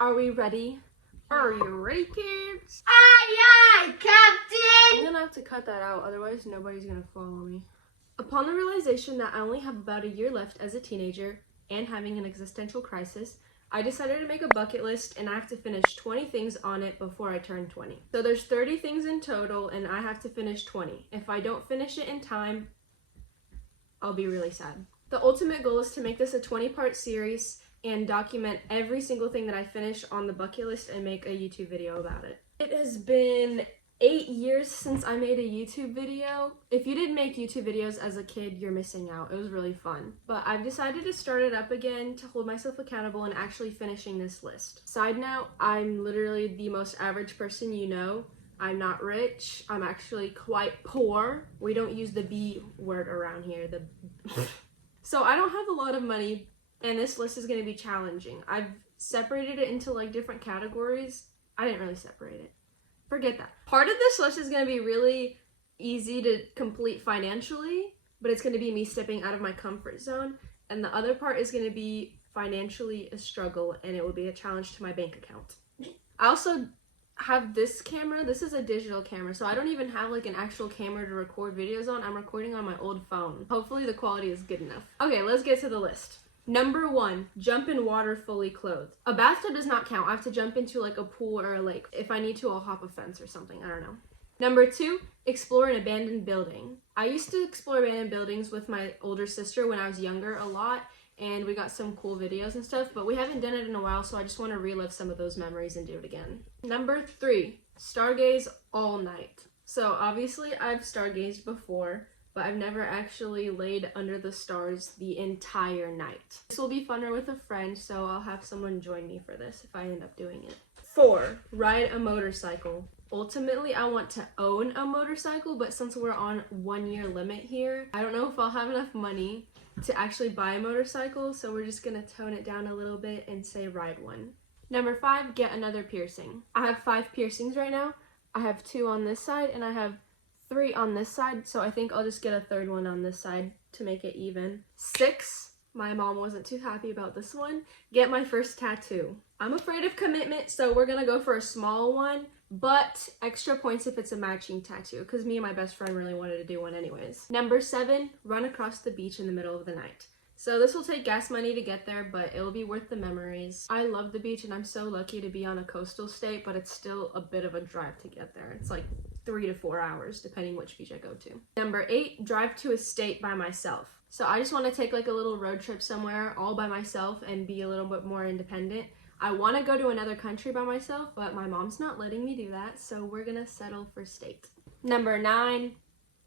Are we ready? Are you ready, kids? Aye, Captain! I'm gonna have to cut that out, otherwise nobody's gonna follow me. Upon the realization that I only have about a year left as a teenager and having an existential crisis, I decided to make a bucket list and I have to finish 20 things on it before I turn 20. So there's 30 things in total and I have to finish 20. If I don't finish it in time, I'll be really sad. The ultimate goal is to make this a 20-part series and document every single thing that I finish on the bucket list and make a YouTube video about it. It has been 8 years since I made a YouTube video. If you didn't make YouTube videos as a kid, you're missing out. It was really fun. But I've decided to start it up again to hold myself accountable and actually finishing this list. Side note, I'm literally the most average person you know. I'm not rich. I'm actually quite poor. We don't use the B word around here. So I don't have a lot of money, and this list is going to be challenging. I've separated it into like different categories. I didn't really separate it. Forget that. Part of this list is going to be really easy to complete financially, but it's going to be me stepping out of my comfort zone. And the other part is going to be financially a struggle, and it will be a challenge to my bank account. I also have this camera. This is a digital camera, so I don't even have like an actual camera to record videos on. I'm recording on my old phone. Hopefully the quality is good enough. Okay, let's get to the list. Number 1, jump in water fully clothed. A bathtub does not count. I have to jump into like a pool or a lake. If I need to, I'll hop a fence or something. I don't know. Number 2, explore an abandoned building. I used to explore abandoned buildings with my older sister when I was younger a lot, and we got some cool videos and stuff, but we haven't done it in a while, so I just want to relive some of those memories and do it again. Number 3, stargaze all night. So obviously I've stargazed before, but I've never actually laid under the stars the entire night. This will be funner with a friend, so I'll have someone join me for this if I end up doing it. 4, ride a motorcycle. Ultimately, I want to own a motorcycle, but since we're on 1-year limit here, I don't know if I'll have enough money to actually buy a motorcycle, so we're just gonna tone it down a little bit and say ride one. Number 5, get another piercing. I have 5 piercings right now. I have 2 on this side and I have 3 on this side, so I think I'll just get a 3rd one on this side to make it even. 6, my mom wasn't too happy about this one, get my first tattoo. I'm afraid of commitment, so we're gonna go for a small one, but extra points if it's a matching tattoo, because me and my best friend really wanted to do one anyways. Number 7, run across the beach in the middle of the night. So this will take gas money to get there, but it'll be worth the memories. I love the beach and I'm so lucky to be on a coastal state, but it's still a bit of a drive to get there. It's like 3 to 4 hours, depending which beach I go to. Number 8, drive to a state by myself. So I just want to take like a little road trip somewhere all by myself and be a little bit more independent. I want to go to another country by myself, but my mom's not letting me do that, so we're gonna settle for state. Number 9,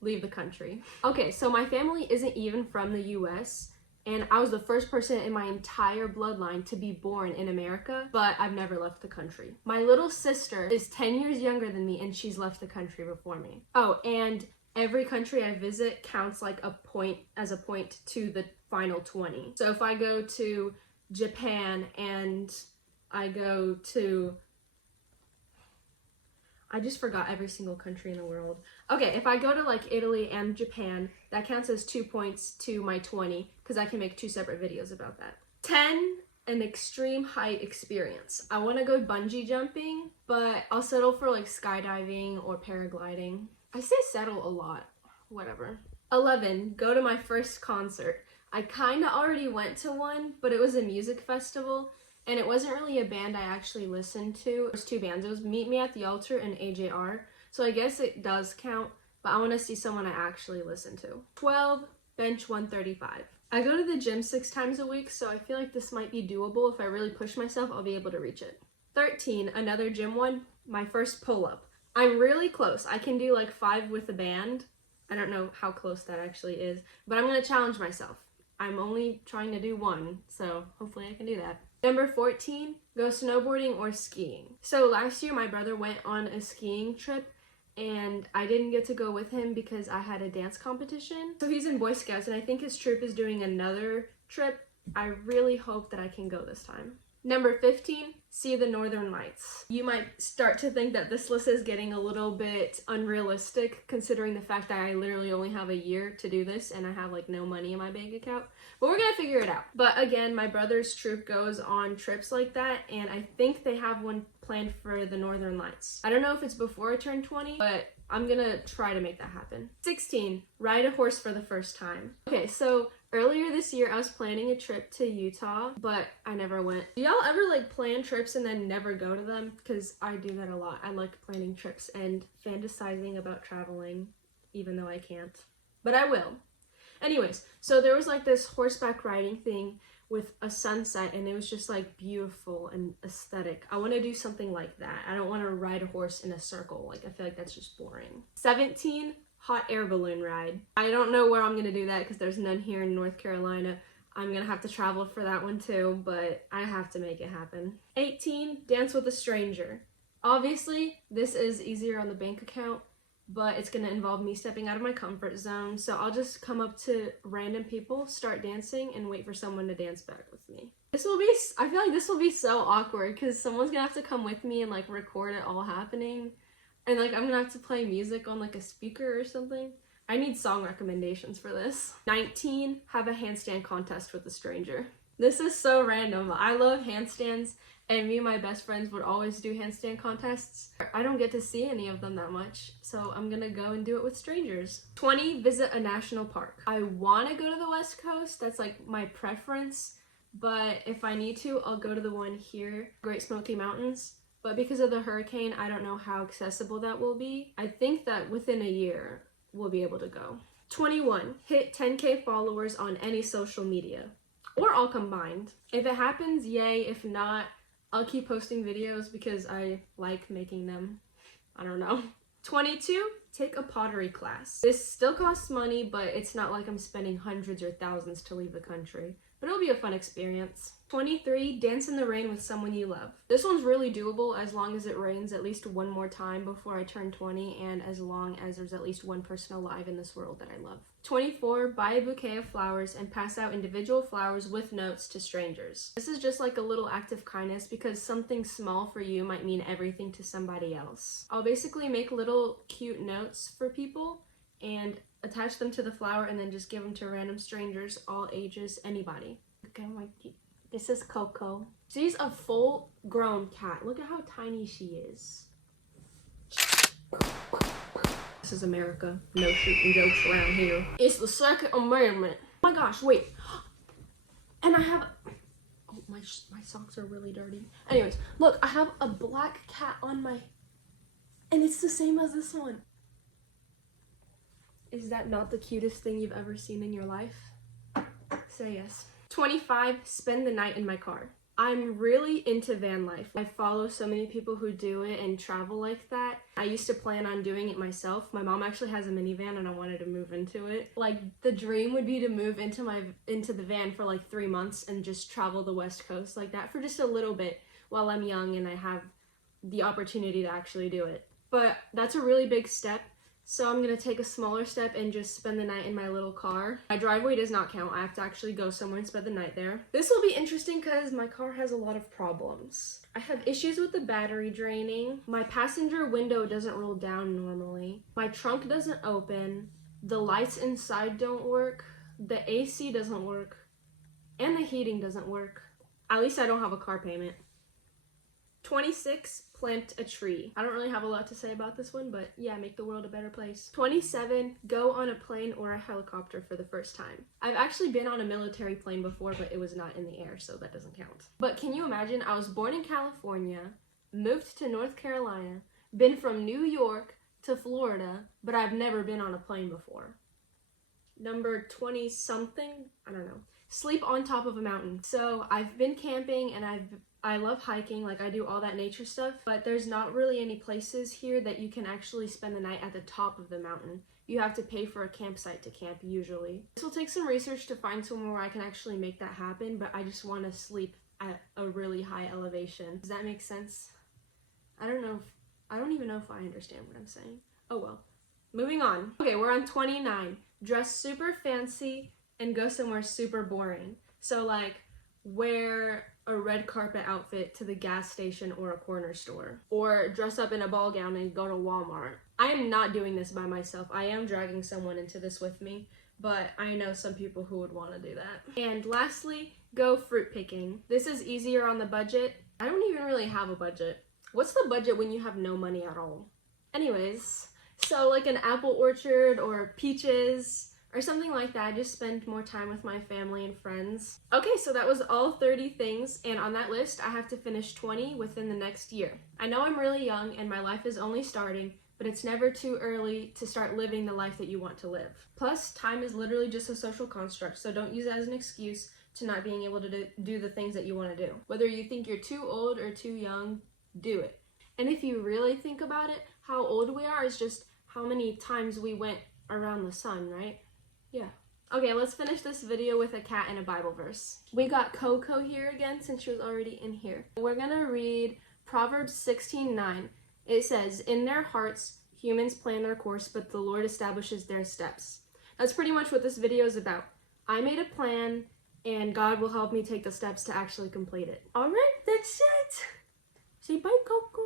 leave the country. Okay, so my family isn't even from the US, and I was the first person in my entire bloodline to be born in America, but I've never left the country. My little sister is 10 years younger than me, and she's left the country before me. Oh, and every country I visit counts like a point to the final 20. So if I go to Japan and I just forgot every single country in the world. Okay, if I go to like Italy and Japan, that counts as 2 points to my 20, because I can make 2 separate videos about that. 10, an extreme height experience. I want to go bungee jumping, but I'll settle for like skydiving or paragliding. I say settle a lot, whatever. 11, go to my first concert. I kind of already went to one, but it was a music festival. And it wasn't really a band I actually listened to. It was 2 bands. It was Meet Me at the Altar and AJR. So I guess it does count, but I want to see someone I actually listen to. 12, bench 135. I go to the gym 6 times a week, so I feel like this might be doable. If I really push myself, I'll be able to reach it. 13, another gym one, my first pull-up. I'm really close. I can do like 5 with a band. I don't know how close that actually is, but I'm going to challenge myself. I'm only trying to do 1, so hopefully I can do that. Number 14, go snowboarding or skiing. So last year my brother went on a skiing trip and I didn't get to go with him because I had a dance competition. So he's in Boy Scouts and I think his troop is doing another trip. I really hope that I can go this time. Number 15, see the Northern Lights. You might start to think that this list is getting a little bit unrealistic considering the fact that I literally only have a year to do this and I have like no money in my bank account, but we're gonna figure it out. But again, my brother's troop goes on trips like that and I think they have one planned for the Northern Lights. I don't know if it's before I turn 20, but I'm gonna try to make that happen. 16, ride a horse for the first time. Okay, so earlier this year, I was planning a trip to Utah, but I never went. Do y'all ever like plan trips and then never go to them? Because I do that a lot. I like planning trips and fantasizing about traveling, even though I can't. But I will. Anyways, so there was like this horseback riding thing with a sunset and it was just like beautiful and aesthetic. I want to do something like that. I don't want to ride a horse in a circle. Like I feel like that's just boring. 17, hot air balloon ride. I don't know where I'm gonna do that because there's none here in North Carolina. I'm gonna have to travel for that one too, but I have to make it happen. 18, dance with a stranger. Obviously, this is easier on the bank account, but it's gonna involve me stepping out of my comfort zone. So I'll just come up to random people, start dancing, and wait for someone to dance back with me. I feel like this will be so awkward because someone's gonna have to come with me and like record it all happening. And like I'm gonna have to play music on like a speaker or something. I need song recommendations for this. 19, have a handstand contest with a stranger. This is so random. I love handstands and me and my best friends would always do handstand contests. I don't get to see any of them that much, so I'm gonna go and do it with strangers. 20, visit a national park. I wanna go to the West Coast, that's like my preference, but if I need to, I'll go to the one here, Great Smoky Mountains. But because of the hurricane, I don't know how accessible that will be. I think that within a year, we'll be able to go. 21, hit 10K followers on any social media, or all combined. If it happens, yay. If not, I'll keep posting videos because I like making them. I don't know. 22, take a pottery class. This still costs money, but it's not like I'm spending hundreds or thousands to leave the country. But it'll be a fun experience. 23, dance in the rain with someone you love. This one's really doable as long as it rains at least one more time before I turn 20 and as long as there's at least one person alive in this world that I love. 24, buy a bouquet of flowers and pass out individual flowers with notes to strangers. This is just like a little act of kindness because something small for you might mean everything to somebody else. I'll basically make little cute notes for people and attach them to the flower and then just give them to random strangers, all ages, anybody. Okay, this is Coco. She's a full-grown cat. Look at how tiny she is. This is America. No shooting jokes around here. It's the Second Amendment. Oh my gosh, wait. And I have... Oh, my socks are really dirty. Anyways, look, I have a black cat on my... And it's the same as this one. Is that not the cutest thing you've ever seen in your life? Say yes. 25, spend the night in my car. I'm really into van life. I follow so many people who do it and travel like that. I used to plan on doing it myself. My mom actually has a minivan and I wanted to move into it. Like the dream would be to move into the van for like 3 months and just travel the West Coast like that for just a little bit while I'm young and I have the opportunity to actually do it. But that's a really big step. So I'm gonna take a smaller step and just spend the night in my little car. My driveway does not count. I have to actually go somewhere and spend the night there. This will be interesting because my car has a lot of problems. I have issues with the battery draining. My passenger window doesn't roll down normally. My trunk doesn't open. The lights inside don't work. The AC doesn't work. And the heating doesn't work. At least I don't have a car payment. 26, plant a tree. I don't really have a lot to say about this one, but yeah, make the world a better place. 27, go on a plane or a helicopter for the first time. I've actually been on a military plane before, but it was not in the air, so that doesn't count. But can you imagine, I was born in California, moved to North Carolina, been from New York to Florida, but I've never been on a plane before. Number 20 something, I don't know. Sleep on top of a mountain. So I've been camping and I love hiking, like I do all that nature stuff, but there's not really any places here that you can actually spend the night at the top of the mountain. You have to pay for a campsite to camp usually. This will take some research to find somewhere where I can actually make that happen, but I just want to sleep at a really high elevation. Does that make sense? I don't even know if I understand what I'm saying. Oh well. Moving on. Okay, we're on 29. Dress super fancy and go somewhere super boring. So like wear a red carpet outfit to the gas station or a corner store, or dress up in a ball gown and go to Walmart. I am not doing this by myself. I am dragging someone into this with me, but I know some people who would want to do that. And lastly, go fruit picking. This is easier on the budget. I don't even really have a budget. What's the budget when you have no money at all? Anyways, so like an apple orchard or peaches or something like that. I just spend more time with my family and friends. Okay, so that was all 30 things, and on that list, I have to finish 20 within the next year. I know I'm really young and my life is only starting, but it's never too early to start living the life that you want to live. Plus, time is literally just a social construct, so don't use it as an excuse to not being able to do the things that you want to do. Whether you think you're too old or too young, do it. And if you really think about it, how old we are is just how many times we went around the sun, right? Yeah. Okay, let's finish this video with a cat and a Bible verse. We got Coco here again since she was already in here. We're gonna read Proverbs 16:9. It says, "In their hearts, humans plan their course, but the Lord establishes their steps." That's pretty much what this video is about. I made a plan, and God will help me take the steps to actually complete it. Alright, that's it. Say bye, Coco.